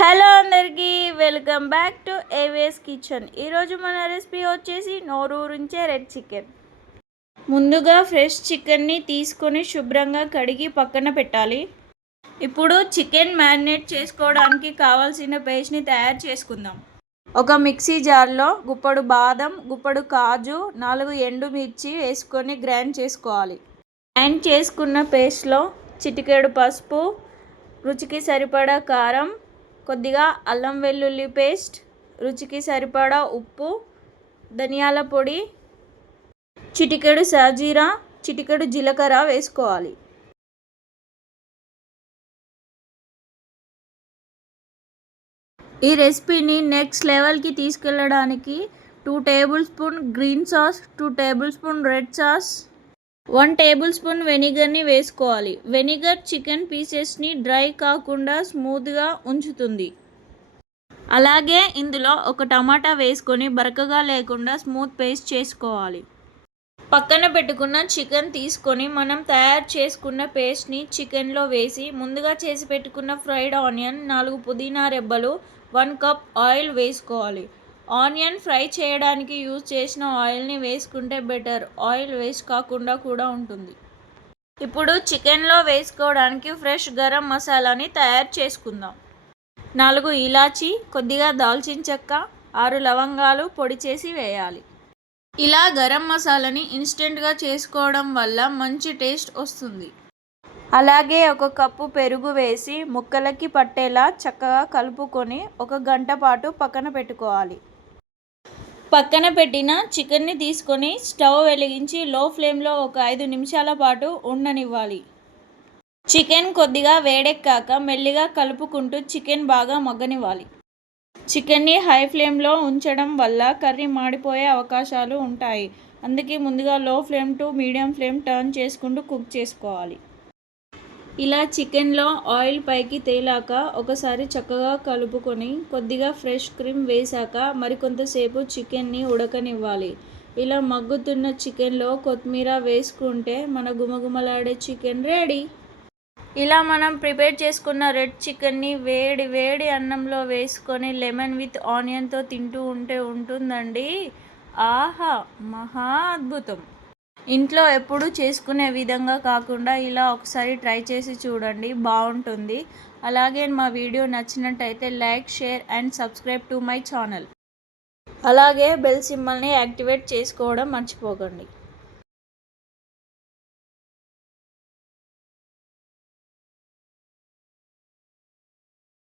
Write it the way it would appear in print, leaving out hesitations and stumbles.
Hello అందరికీ, welcome back to AVS kitchen. ఈరోజు మన రెసిపీ వచ్చేసి నోరూరించే రెడ్ చికెన్. ముందుగా ఫ్రెష్ చికెన్ని తీసుకొని శుభ్రంగా కడిగి పక్కన పెట్టాలి. ఇప్పుడు చికెన్ మ్యారినేట్ చేసుకోవడానికి కావాల్సిన పేస్ట్ని తయారు చేసుకుందాం. ఒక మిక్సీ జార్లో గుప్పడు బాదం, గుప్పడు కాజు, 4 ఎండుమిర్చి వేసుకొని గ్రైండ్ చేసుకోవాలి. గ్రైండ్ చేసుకున్న పేస్ట్లో చిటికెడు పసుపు, రుచికి సరిపడా కారం, కొద్దిగా అల్లం వెల్లుల్లి పేస్ట్, రుచికి సరిపడా ఉప్పు, ధనియాల పొడి, చిటికెడు సాజీరా, చిటికెడు జీలకర్ర వేసుకోవాలి. ఈ రెసిపీని నెక్స్ట్ లెవెల్కి తీసుకెళ్ళడానికి 2 tablespoon green sauce, 2 tablespoon red sauce, 1 tablespoon వెనిగర్ని వేసుకోవాలి. వెనిగర్ చికెన్ పీసెస్ని డ్రై కాకుండా స్మూత్గా ఉంచుతుంది. అలాగే ఇందులో ఒక టమాటా వేసుకొని బరకగా లేకుండా స్మూత్ పేస్ట్ చేసుకోవాలి. పక్కన పెట్టుకున్న చికెన్ తీసుకొని మనం తయారు చేసుకున్న పేస్ట్ని చికెన్లో వేసి ముందుగా చేసి పెట్టుకున్న ఫ్రైడ్ ఆనియన్, 4 పుదీనా రెబ్బలు, 1 కప్ ఆయిల్ వేసుకోవాలి. ఆనియన్ ఫ్రై చేయడానికి యూజ్ చేసిన ఆయిల్ని వేసుకుంటే బెటర్, ఆయిల్ వేస్ట్ కాకుండా కూడా ఉంటుంది. ఇప్పుడు చికెన్లో వేసుకోవడానికి ఫ్రెష్ గరం మసాలాని తయారు చేసుకుందాం. 4 ఇలాచీ, కొద్దిగా దాల్చిన చెక్క, 6 లవంగాలు పొడి చేసి వేయాలి. ఇలా గరం మసాలాని ఇన్స్టెంట్గా చేసుకోవడం వల్ల మంచి టేస్ట్ వస్తుంది. అలాగే 1 కప్పు పెరుగు వేసి ముక్కలకి పట్టేలా చక్కగా కలుపుకొని 1 గంట పాటు పక్కన పెట్టుకోవాలి. పక్కన పెట్టిన చికెన్ని తీసుకొని స్టవ్ వెలిగించి లో ఫ్లేమ్లో ఒక 5 నిమిషాల పాటు ఉండనివ్వాలి. చికెన్ కొద్దిగా వేడెక్కాక మెల్లిగా కలుపుకుంటూ చికెన్ బాగా మగ్గనివ్వాలి. చికెన్ని హై ఫ్లేమ్లో ఉంచడం వల్ల కర్రీ మాడిపోయే అవకాశాలు ఉంటాయి. అందుకే ముందుగా లో flame to medium flame turn చేసుకుంటూ కుక్ చేసుకోవాలి. ఇలా చికెన్లో ఆయిల్ పైకి తేలాక ఒకసారి చక్కగా కలుపుకొని కొద్దిగా ఫ్రెష్ క్రీమ్ వేశాక మరికొంతసేపు చికెన్ని ఉడకనివ్వాలి. ఇలా మగ్గుతున్న చికెన్లో కొత్తిమీర వేసుకుంటే మన గుమగుమలాడే చికెన్ రెడీ. ఇలా మనం ప్రిపేర్ చేసుకున్న రెడ్ చికెన్ని వేడి వేడి అన్నంలో వేసుకొని లెమన్ విత్ ఆనియన్తో తింటూ ఉంటే ఉంటుందండి. ఆహా, మహా అద్భుతం. ఇంట్లో ఎప్పుడు చేసుకునే విధంగా కాకుండా ఇలా ఒకసారి ట్రై చేసి చూడండి, బాగుంటుంది. అలాగే మా వీడియో నచ్చినట్టయితే like, share and subscribe to my channel. అలాగే బెల్ సింబల్ని యాక్టివేట్ చేసుకోవడం మర్చిపోకండి.